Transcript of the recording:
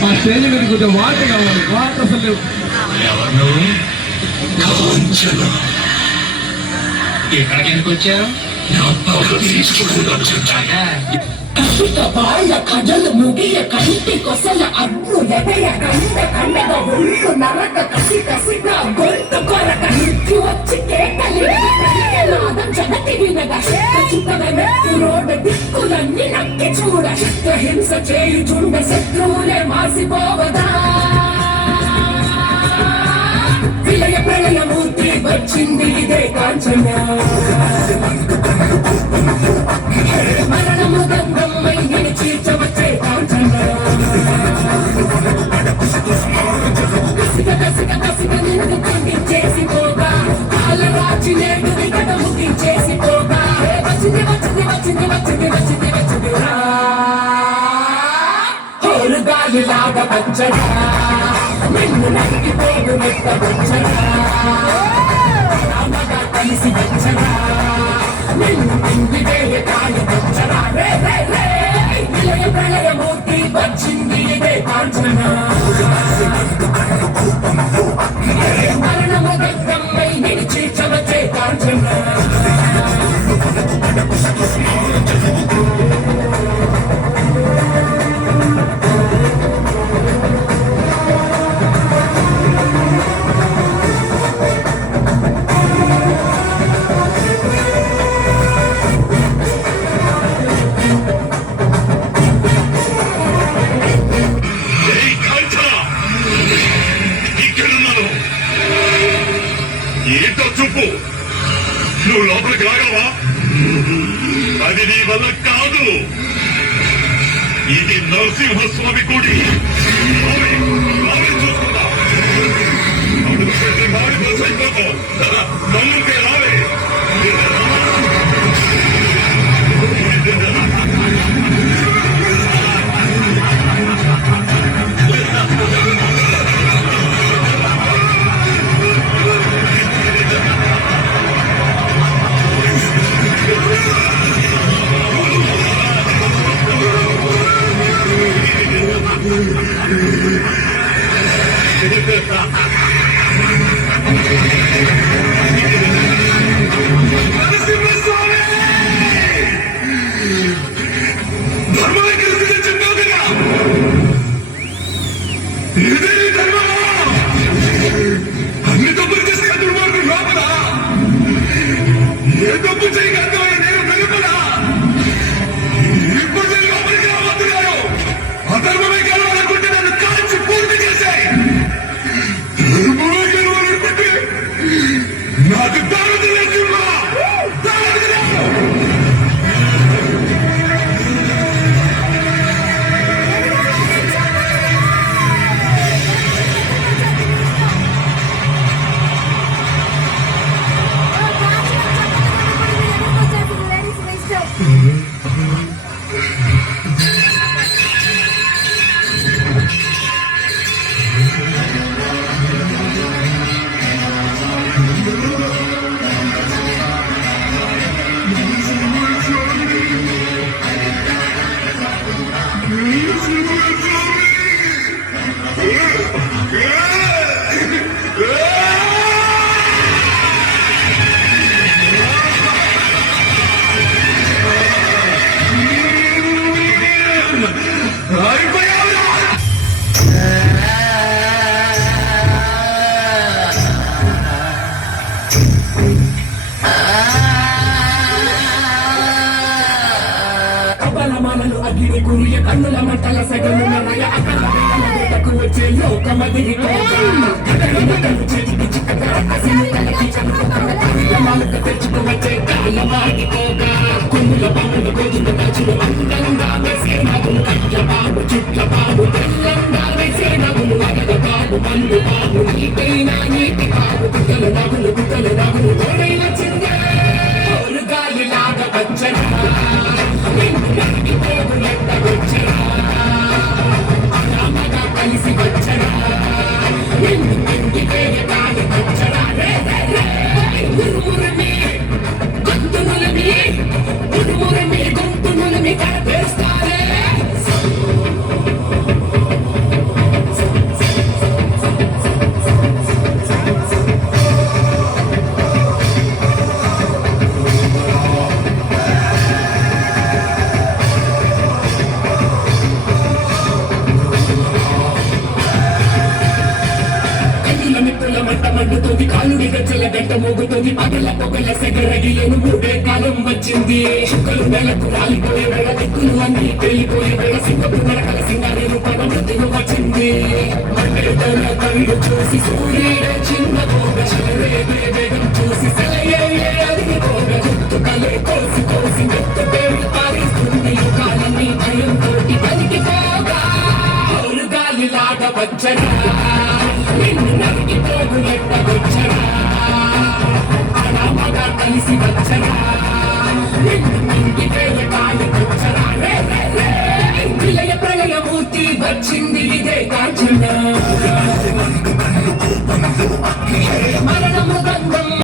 ఆ స్టేజ్ మీద కొంచెం వాటర్ కావాలి. వాటర్ అసలు లేవు. ఎక్కడికి ఎందుకు వచ్చారు? బాయ కజలు ముగియ కంటి కొసల అగ్గు ఎదయ కండ కండగ ఒళ్ళు నరక కసి కసిగా గొంతు కొరక నిక్కి వచ్చి కేకలినాదం జగతి వినగా చుట్టవెత్తు రోడ్డు దిక్కులన్నీ నక్కి చూడ హింస చేయుచుండ శత్రువులే మాసిపోవదా విలయ ప్రళయమూర్తి వచ్చింది ఇదే కాంచన మరణము గంగమ్మై చీర్చవచ్చే కాంచన కసిగ కసిగ కసిగ నిన్ను ఖండించేసి పోగా కాలరాచి నేడు వికట ముగించేసి పోగా వచ్చింది వచ్చింది వచ్చింది వచ్చింది వచ్చింది వచ్చింది హోరు గాలిలాగా వచ్చడా నిన్ను నరికిపోదు మెత్త వచ్చడా రామగా కలిసి వచ్చడా నిన్ను నిందివేయ కాలి వచ్చడా రే రే రే విలయ ప్రళయమూర్తి వచ్చింది ఇదే కాంచన మరణము దగ్గమ్మై నిలిచి చవచే కాంచన ఏంటో చూపు. నువ్వు లోపలికి రాగలవా? అది నీ వల్ల కాదు. ఇది నరసింహస్వామి గుడి. చూసుకుందా అడుగు పెట్టి మాడితో సైపోకు. నమ్ముకే రావే. అన్ని తప్పులు చేసి దుర్మార్గుడు లోపల ఏ తప్పు చేయగలదో నేను వెలుపలా. ఇప్పుడు నేను లోపలికి రాబోతున్నాను. అధర్మమే గెలవాలనుకుంటే నన్ను కాల్చి పూర్తి చేశాయి. ధర్మమే గెలవాలనుకుంటే నాకు దారి లేదు. అగ్ని కురియ కన్నుల మంటల సగలు నయ అకలకు వచ్చే లోకమదిరి చేతికి చిక్కగా కసిని కలకి చనుకు తెచ్చుకు వచ్చే కాలవాడికోగా కొమ్ముల బాబులు గోధుమ కచులు అందంగా వేసే నగులు అయ్య బాబు చుట్ల బాబు తెల్లంగా వేసే నగులు అగల బాబు మన్ను బాబు నీకైనా నీటి బాబు కుక్కలు నగులు ఓడై వచ్చిందే గాలిలాగా వచ్చరా కలిసి వచ్చరా వచ్చరా ఉరుమురమి గొంతునులమి గొంతునులమి కనిపిస్తారే ఊపిరిలోని పగల పొగల సెగరగిలేను ఊపే కాలం వచ్చింది చుక్కలు నెలకు రాలిపోయే వేళ దిక్కులు అన్ని వెళ్ళిపోయే వేళ సింగపు నరకల సింగారేను పరమృతిలో వచ్చింది మండేదల కళ్ళు చూసి సూర్యుడే చిన్న పోగ శివరేగే వేగం చూసి సెలయే అరిగిపోగ గుర్తుకలే కోసి కోసి మెత్తు పేరు పారిస్తుంది యుగాలని భయంతోటి పలికిపోగా గాలి లాట వచ్చరా నిన్ను నరికిపోగు ఎట్టగొచ్చరా అనామగా కలిసి వచ్చరా నిన్ను మింగిపోయే కాలికొచ్చరా విలయ ప్రళయమూర్తి వచ్చింది ఇదే